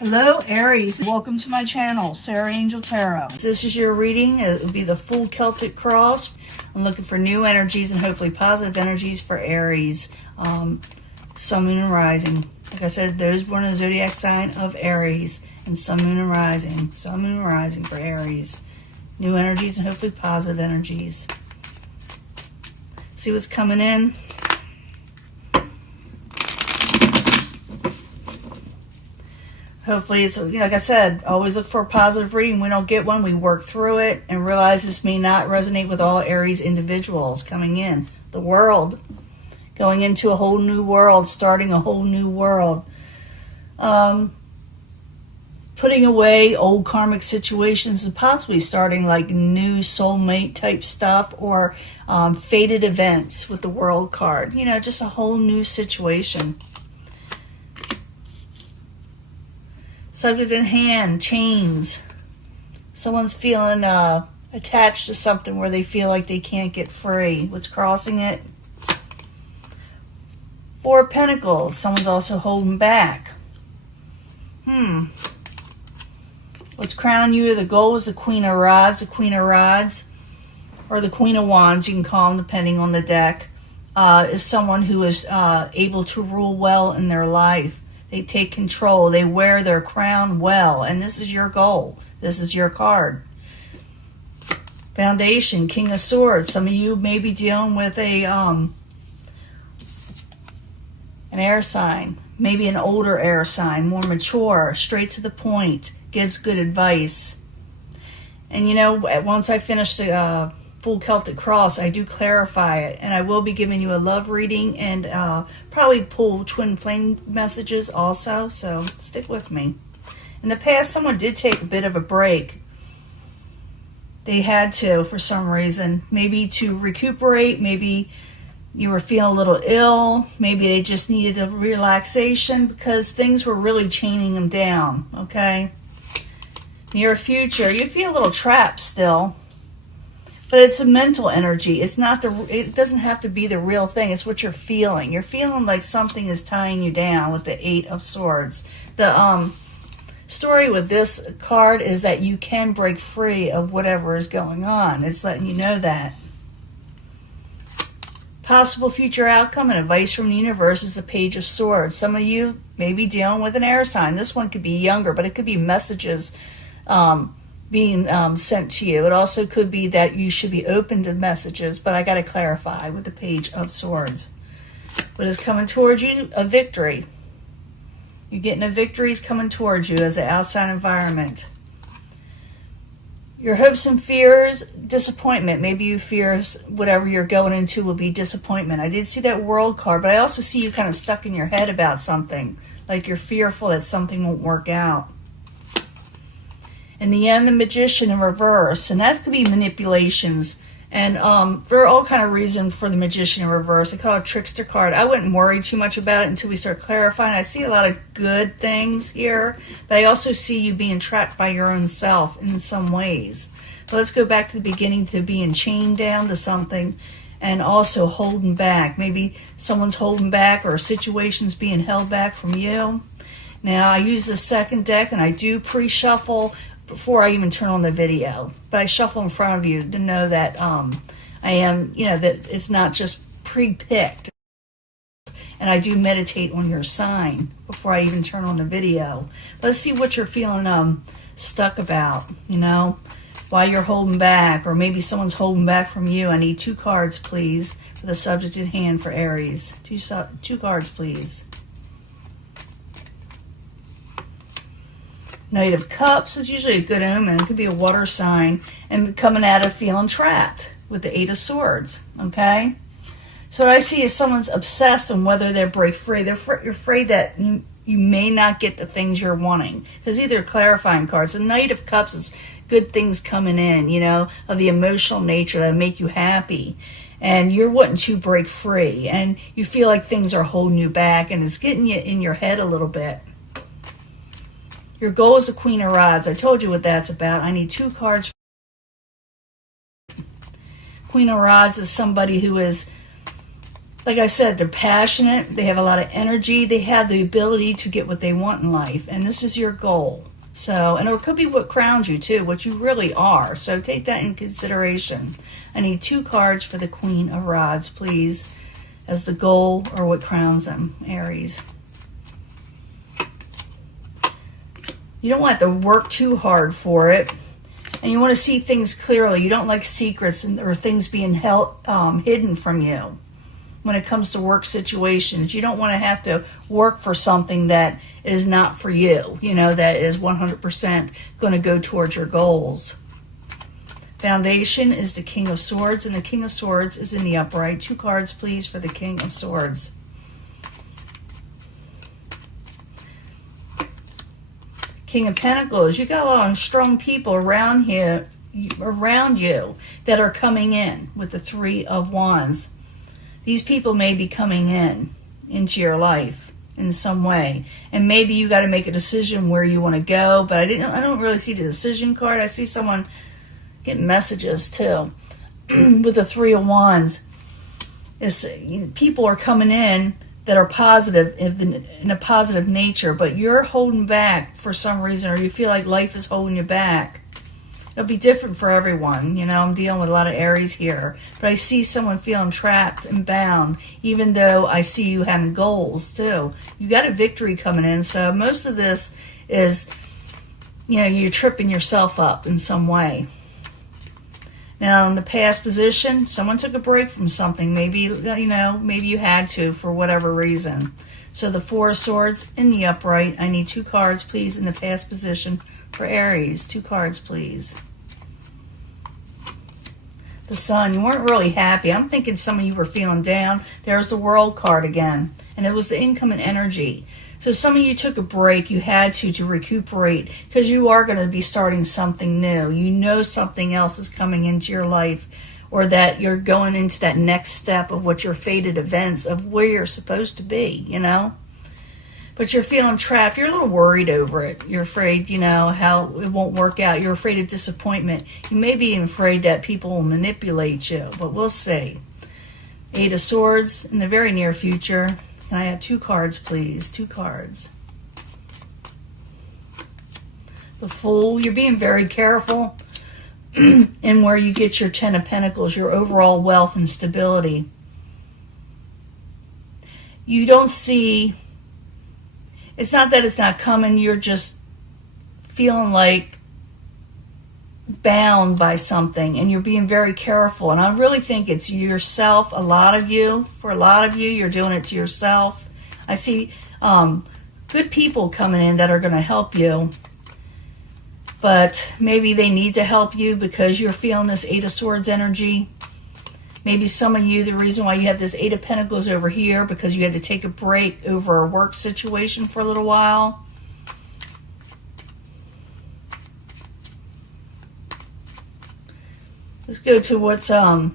Hello Aries, welcome to my channel, Sarah Angel Tarot. This is your reading. It will be the full Celtic cross. I'm looking for new energies and hopefully positive energies for Aries, Sun, Moon, and Rising. Like I said, those born in the zodiac sign of Aries and Sun, Moon, and Rising. Sun, Moon, and Rising for Aries. New energies and hopefully positive energies. See what's coming in. Hopefully it's, like I said, always look for a positive reading. We don't get one, we work through it and realize this may not resonate with all Aries individuals coming in. The world, going into a whole new world, starting a whole new world. Putting away old karmic situations and possibly starting like new soulmate type stuff or fated events with the World card. Just a whole new situation. Subject in hand, chains. Someone's feeling attached to something where they feel like they can't get free. What's crossing it? Four of Pentacles. Someone's also holding back. What's crowning you? The goal is the Queen of Rods. The Queen of Rods, or the Queen of Wands, you can call them depending on the deck, is someone who is able to rule well in their life. They take control. They wear their crown well. And this is your goal. This is your card. Foundation, King of Swords. Some of you may be dealing with an air sign. Maybe an older air sign. More mature. Straight to the point. Gives good advice. And once I finish the full Celtic cross, I do clarify it, and I will be giving you a love reading and probably pull twin flame messages also, so stick with me. In the past, someone did take a bit of a break. They had to for some reason, maybe to recuperate, maybe you were feeling a little ill, maybe they just needed a relaxation because things were really chaining them down, okay? Near future, you feel a little trapped still. But it's a mental energy. It's not it doesn't have to be the real thing. It's what you're feeling. You're feeling like something is tying you down with the Eight of Swords. The story with this card is that you can break free of whatever is going on. It's letting you know that. Possible future outcome and advice from the universe is the Page of Swords. Some of you may be dealing with an air sign. This one could be younger, but it could be messages being sent to you. It also could be that you should be open to messages, but I got to clarify with the Page of Swords. What is coming towards you? A victory. You're getting a victory is coming towards you as an outside environment. Your hopes and fears, disappointment. Maybe you fear whatever you're going into will be disappointment. I did see that World card, but I also see you kind of stuck in your head about something. Like you're fearful that something won't work out. In the end, the Magician in reverse, and that could be manipulations. And there are all kind of reasons for the Magician in reverse. I call it a trickster card. I wouldn't worry too much about it until we start clarifying. I see a lot of good things here, but I also see you being trapped by your own self in some ways. So let's go back to the beginning, to being chained down to something and also holding back. Maybe someone's holding back or a situation's being held back from you. Now, I use the second deck and I do pre-shuffle before I even turn on the video, but I shuffle in front of you to know that I am, that it's not just pre-picked. And I do meditate on your sign before I even turn on the video. Let's see what you're feeling stuck about, why you're holding back, or maybe someone's holding back from you. I need two cards, please, for the subject at hand for Aries. Two cards, please. Knight of Cups is usually a good omen. It could be a water sign and coming out of feeling trapped with the Eight of Swords, okay? So what I see is someone's obsessed on whether they'll break free. You're afraid that you may not get the things you're wanting. Because either clarifying cards. The Knight of Cups is good things coming in, of the emotional nature that make you happy. And you're wanting to break free. And you feel like things are holding you back and it's getting you in your head a little bit. Your goal is the Queen of Rods. I told you what that's about. I need two cards. Queen of Rods is somebody who is Like I said, they're passionate. They have a lot of energy. They have the ability to get what they want in life. And this is your goal. So, and it could be what crowns you too, what you really are. So take that in consideration. I need 2 cards for the Queen of Rods, please, as the goal or what crowns them, Aries. You don't want to work too hard for it. And you want to see things clearly. You don't like secrets or things being hidden from you. When it comes to work situations, you don't want to have to work for something that is not for you, that is 100% going to go towards your goals. Foundation is the King of Swords, and the King of Swords is in the upright. 2 cards, please, for the King of Swords. King of Pentacles, you got a lot of strong people around you that are coming in with the 3 of Wands. These people may be coming into your life in some way. And maybe you got to make a decision where you want to go, but I don't really see the decision card. I see someone getting messages too with the 3 of Wands. People are coming in that are positive in a positive nature, but you're holding back for some reason, or you feel like life is holding you back. It'll be different for everyone. I'm dealing with a lot of Aries here. But I see someone feeling trapped and bound, even though I see you having goals, too. You got a victory coming in. So most of this is, you're tripping yourself up in some way. Now, in the past position, someone took a break from something. Maybe, maybe you had to for whatever reason. So the 4 of Swords in the upright. I need 2 cards, please, in the past position for Aries. 2 cards, please. The Sun, you weren't really happy. I'm thinking some of you were feeling down. There's the World card again, and it was the incoming energy. So some of you took a break. You had to recuperate, because you are going to be starting something new. Something else is coming into your life, or that you're going into that next step of what your fated events of where you're supposed to be, But you're feeling trapped. You're a little worried over it. You're afraid, how it won't work out. You're afraid of disappointment. You may be afraid that people will manipulate you, but we'll see. 8 of Swords in the very near future. Can I have 2 cards, please? 2 cards. The Fool. You're being very careful in where you get your 10 of Pentacles, your overall wealth and stability. You don't see... It's not that it's not coming, you're just feeling like bound by something, and you're being very careful. And I really think it's yourself, for a lot of you, you're doing it to yourself. I see good people coming in that are going to help you, but maybe they need to help you because you're feeling this 8 of Swords energy. Maybe some of you, the reason why you have this 8 of Pentacles over here, because you had to take a break over a work situation for a little while. Let's go to what's the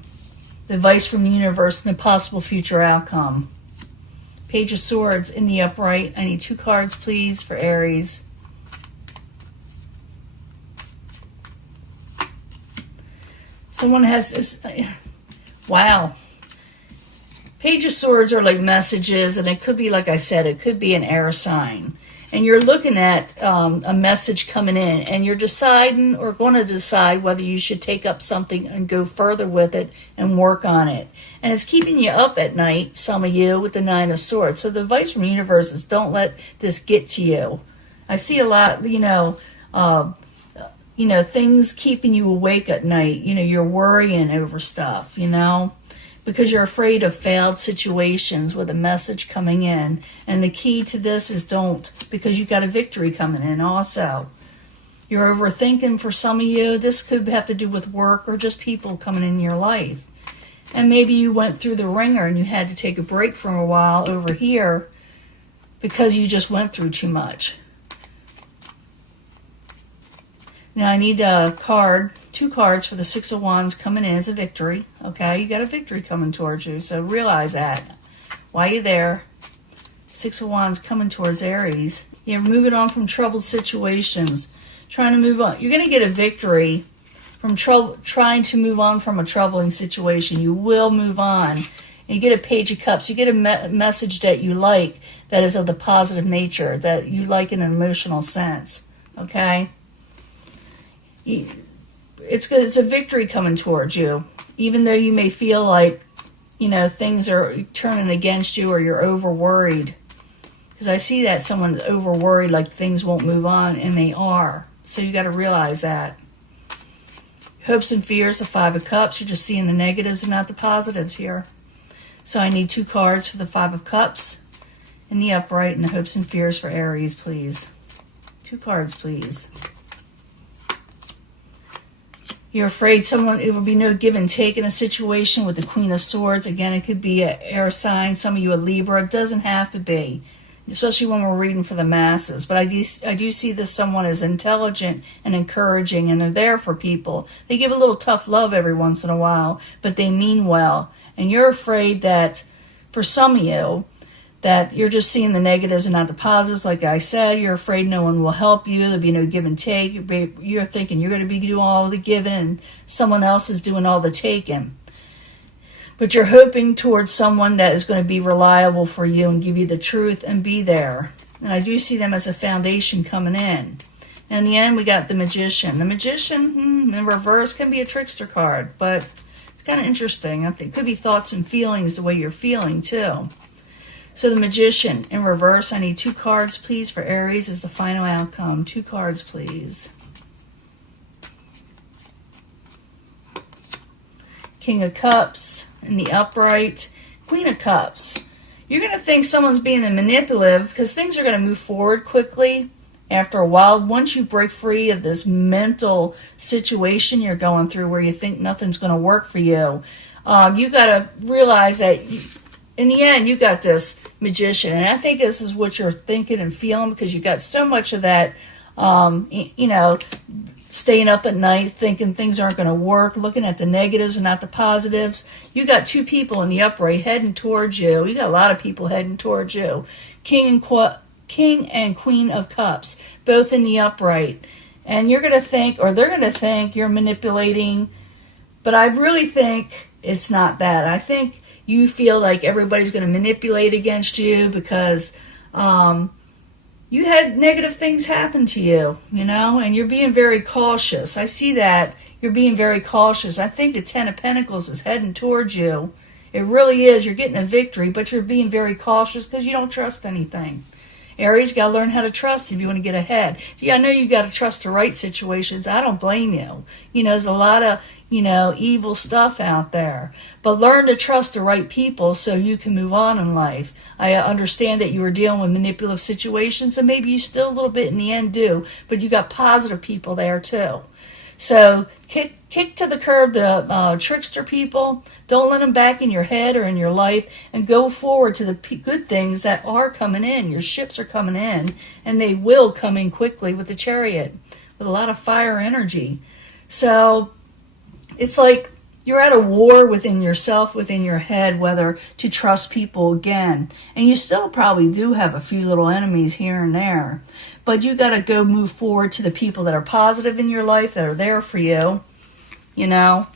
advice from the universe and the possible future outcome. Page of Swords in the upright. I need 2 cards, please, for Aries. Someone has this... Wow. Page of Swords are like messages, and it could be, like I said, it could be an air sign. And you're looking at a message coming in, and you're deciding or going to decide whether you should take up something and go further with it and work on it. And it's keeping you up at night, some of you, with the 9 of Swords. So the advice from the universe is don't let this get to you. I see a lot, things keeping you awake at night. You're worrying over stuff, because you're afraid of failed situations with a message coming in. And the key to this is don't, because you've got a victory coming in also. You're overthinking for some of you. This could have to do with work or just people coming in your life. And maybe you went through the ringer and you had to take a break for a while over here because you just went through too much. Now I need a card, 2 cards for the 6 of Wands coming in as a victory. Okay, you got a victory coming towards you, so realize that. While you're there, 6 of Wands coming towards Aries. You're moving on from troubled situations, trying to move on. You're going to get a victory from trying to move on from a troubling situation. You will move on. And you get a Page of Cups. You get a message that you like, that is of the positive nature, that you like in an emotional sense. Okay? It's good. It's a victory coming towards you. Even though you may feel like, you know, things are turning against you or you're over worried. Because I see that someone's over worried, like things won't move on, and they are. So you got to realize that. Hopes and fears, the Five of Cups. You're just seeing the negatives and not the positives here. So I need 2 cards for the Five of Cups in the upright and the hopes and fears for Aries, please. 2 cards, please. You're afraid it will be no give and take in a situation with the Queen of Swords. Again, it could be an air sign, some of you a Libra. It doesn't have to be, especially when we're reading for the masses. But I do see this someone is intelligent and encouraging, and they're there for people. They give a little tough love every once in a while, but they mean well. And you're afraid that, for some of you, that you're just seeing the negatives and not the positives. Like I said, you're afraid no one will help you. There'll be no give and take. You're thinking you're going to be doing all the giving and someone else is doing all the taking. But you're hoping towards someone that is going to be reliable for you and give you the truth and be there. And I do see them as a foundation coming in. And in the end, we got the Magician. The Magician, in reverse, can be a trickster card. But it's kind of interesting. I think it could be thoughts and feelings the way you're feeling, too. So the Magician, in reverse, I need 2 cards, please, for Aries as the final outcome. 2 cards, please. King of Cups in the upright. Queen of Cups. You're going to think someone's being manipulative because things are going to move forward quickly after a while. Once you break free of this mental situation you're going through where you think nothing's going to work for you, you got to realize that in the end, you got this Magician. And I think this is what you're thinking and feeling because you got so much of that, you know, staying up at night thinking things aren't going to work, looking at the negatives and not the positives. You got 2 people in the upright heading towards you. You got a lot of people heading towards you. King and Queen of Cups, both in the upright. And you're going to think, or they're going to think, you're manipulating. But I really think it's not that. I think you feel like everybody's going to manipulate against you because you had negative things happen to you, you know, and you're being very cautious. I see that you're being very cautious. I think the 10 of Pentacles is heading towards you. It really is. You're getting a victory, but you're being very cautious because you don't trust anything. Aries, you got to learn how to trust if you want to get ahead. Yeah, I know you got to trust the right situations. I don't blame you. You know, there's a lot of, you know, evil stuff out there. But learn to trust the right people so you can move on in life. I understand that you were dealing with manipulative situations, and maybe you still a little bit in the end do, but you got positive people there too. So kick to the curb the trickster people. Don't let them back in your head or in your life, and go forward to the good things that are coming in. Your ships are coming in, and they will come in quickly with the Chariot, with a lot of fire energy. So it's like you're at a war within yourself, within your head, whether to trust people again. And you still probably do have a few little enemies here and there. But you got to go move forward to the people that are positive in your life, that are there for you. You know,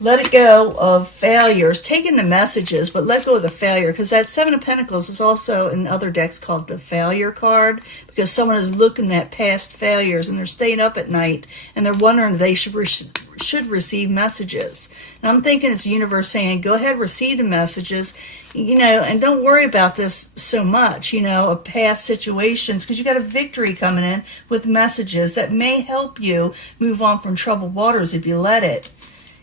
let it go of failures. Take in the messages, but let go of the failure. Because that 7 of Pentacles is also in other decks called the failure card. Because someone is looking at past failures and they're staying up at night and they're wondering if they should receive messages. And I'm thinking it's the universe saying, go ahead, receive the messages, you know, and don't worry about this so much, you know, of past situations, because you got a victory coming in with messages that may help you move on from troubled waters if you let it,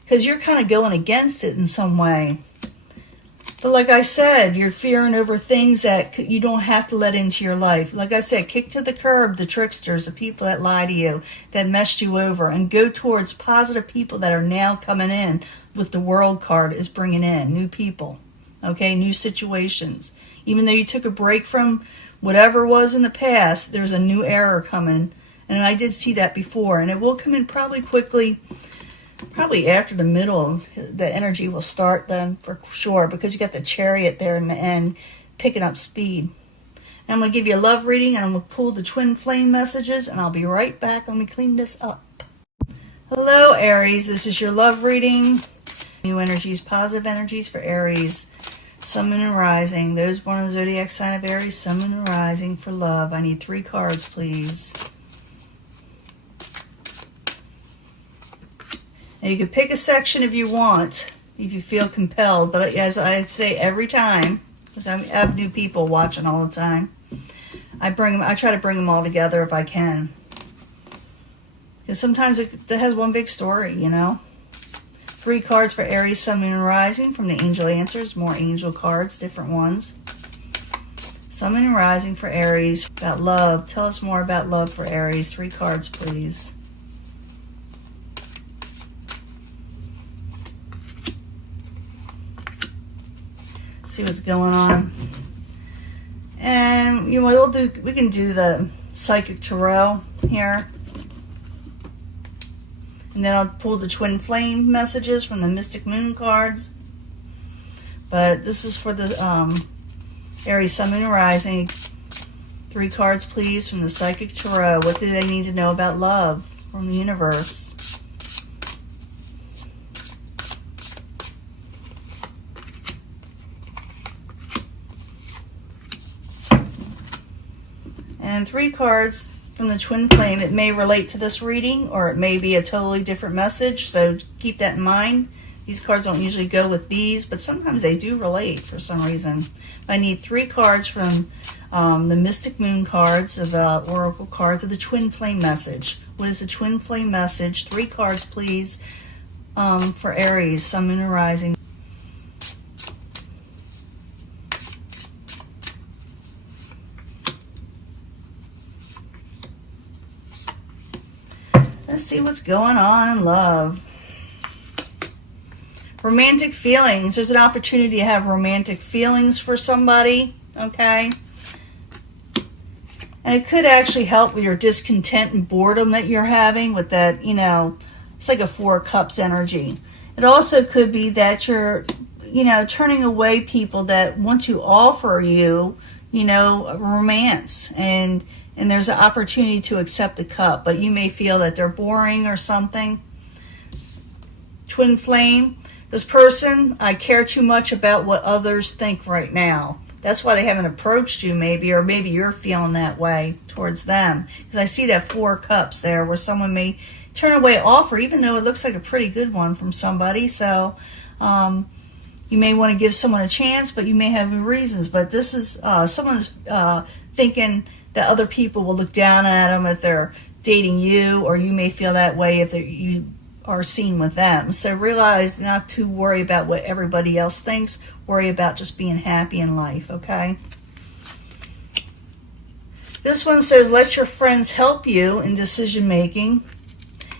because you're kind of going against it in some way. But like I said, you're fearing over things that you don't have to let into your life. Like I said, kick to the curb the tricksters, the people that lie to you, that messed you over, and go towards positive people that are now coming in with the World card is bringing in new people, okay, new situations. Even though you took a break from whatever was in the past, there's a new era coming. And I did see that before, and it will come in probably quickly. Probably after the middle, the energy will start then for sure, because you got the Chariot there in the end picking up speed. And I'm going to give you a love reading, and I'm going to pull the twin flame messages, and I'll be right back when we clean this up. Hello, Aries. This is your love reading. New energies, positive energies for Aries, Sun, Moon, and Rising. Those born in the zodiac sign of Aries, Sun, Moon, and Rising for love. I need 3 cards, please. Now you can pick a section if you want, if you feel compelled, but as I say every time, because I have new people watching all the time, I try to bring them all together if I can. Because sometimes it has one big story, you know. 3 cards for Aries, Sun, Moon, and Rising from the Angel Answers. More angel cards, different ones. Sun, Moon, and Rising for Aries. About love. Tell us more about love for Aries. 3 cards, please. See what's going on. And you know, we can do the Psychic Tarot here. And then I'll pull the Twin Flame messages from the Mystic Moon cards. But this is for the Aries, Sun, Moon, and Rising. 3 cards, please, from the Psychic Tarot. What do they need to know about love from the universe? And 3 cards from the Twin Flame. It may relate to this reading, or it may be a totally different message, so keep that in mind. These cards don't usually go with these, but sometimes they do relate for some reason. I need 3 cards from the Mystic Moon cards, of Oracle cards, of the Twin Flame message. What is the Twin Flame message? 3 cards, please, for Aries, Sun, Moon, and Rising. Let's see what's going on in love. Romantic feelings. There's an opportunity to have romantic feelings for somebody, okay? And it could actually help with your discontent and boredom that you're having with that, you know, it's like a 4 of Cups energy. It also could be that you're, you know, turning away people that want to offer you, you know, romance, and there's an opportunity to accept a cup, but you may feel that they're boring or something. Twin Flame, this person, I care too much about what others think right now. That's why they haven't approached you, maybe, or maybe you're feeling that way towards them. Because I see that 4 of Cups there, where someone may turn away an offer, even though it looks like a pretty good one from somebody. So you may want to give someone a chance, but you may have reasons. But this is someone's thinking that other people will look down at them if they're dating you, or you may feel that way if you are seen with them. So realize not to worry about what everybody else thinks. Worry about just being happy in life, okay? This one says, let your friends help you in decision making,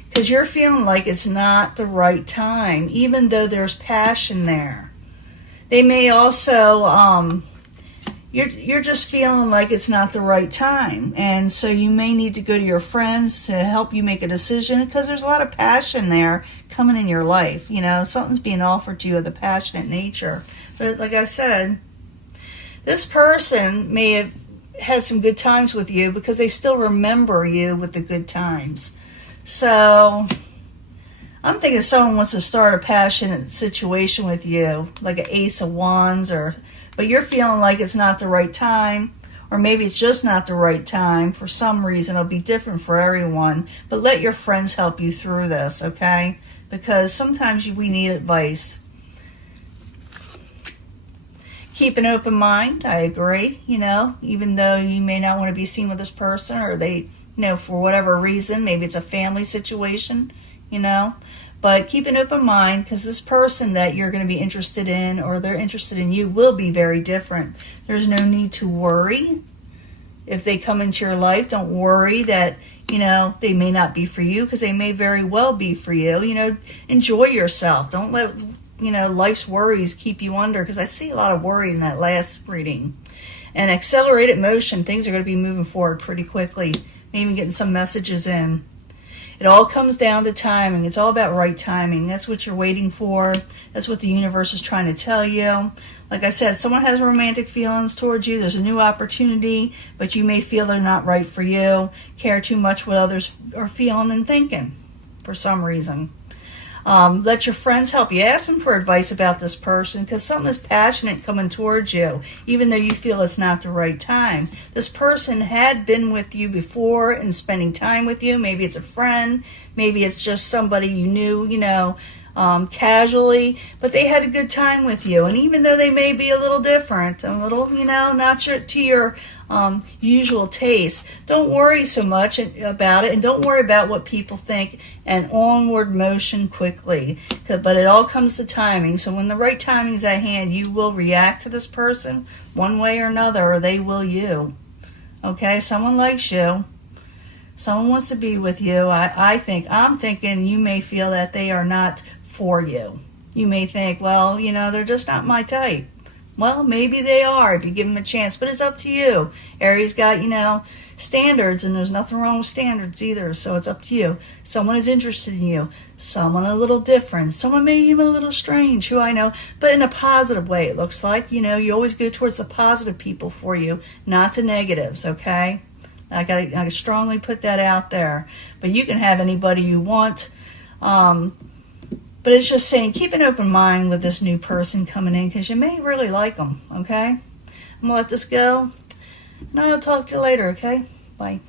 because you're feeling like it's not the right time, even though there's passion there. They may also you're just feeling like it's not the right time, and so you may need to go to your friends to help you make a decision, because there's a lot of passion there coming in your life. You know, something's being offered to you of the passionate nature. But like I said, this person may have had some good times with you because they still remember you with the good times. So I'm thinking someone wants to start a passionate situation with you, like an Ace of Wands, but you're feeling like it's not the right time, or maybe it's just not the right time for some reason. It'll be different for everyone, but let your friends help you through this, okay? Because sometimes we need advice. Keep an open mind. I agree, you know, even though you may not want to be seen with this person, or they, you know, for whatever reason, maybe it's a family situation, you know. But keep an open mind, because this person that you're going to be interested in, or they're interested in you, will be very different. There's no need to worry if they come into your life. Don't worry that, you know, they may not be for you, because they may very well be for you. You know, enjoy yourself. Don't let, you know, life's worries keep you under, because I see a lot of worry in that last reading. And accelerated motion, things are going to be moving forward pretty quickly. Maybe even getting some messages in. It all comes down to timing. It's all about right timing. That's what you're waiting for. That's what the universe is trying to tell you. Like I said, someone has romantic feelings towards you. There's a new opportunity, but you may feel they're not right for you. Care too much what others are feeling and thinking for some reason. Let your friends help you. Ask them for advice about this person, because something is passionate coming towards you, even though you feel it's not the right time. This person had been with you before and spending time with you. Maybe it's a friend. Maybe it's just somebody you knew, casually, but they had a good time with you. And even though they may be a little different, a little, not to your usual taste, don't worry so much about it, and don't worry about what people think, and onward motion quickly. But it all comes to timing. So when the right timing is at hand, you will react to this person one way or another, or they will you. Okay, someone likes you. Someone wants to be with you. I'm thinking you may feel that they are not for you. You may think, well, they're just not my type. Well, maybe they are if you give them a chance, but it's up to you. Aries got, standards, and there's nothing wrong with standards either, so it's up to you. Someone is interested in you. Someone a little different. Someone maybe even a little strange, who I know, but in a positive way, it looks like. You always go towards the positive people for you, not the negatives, okay? I gotta strongly put that out there. But you can have anybody you want. But it's just saying, keep an open mind with this new person coming in, because you may really like them, okay? I'm going to let this go, and I'll talk to you later, okay? Bye.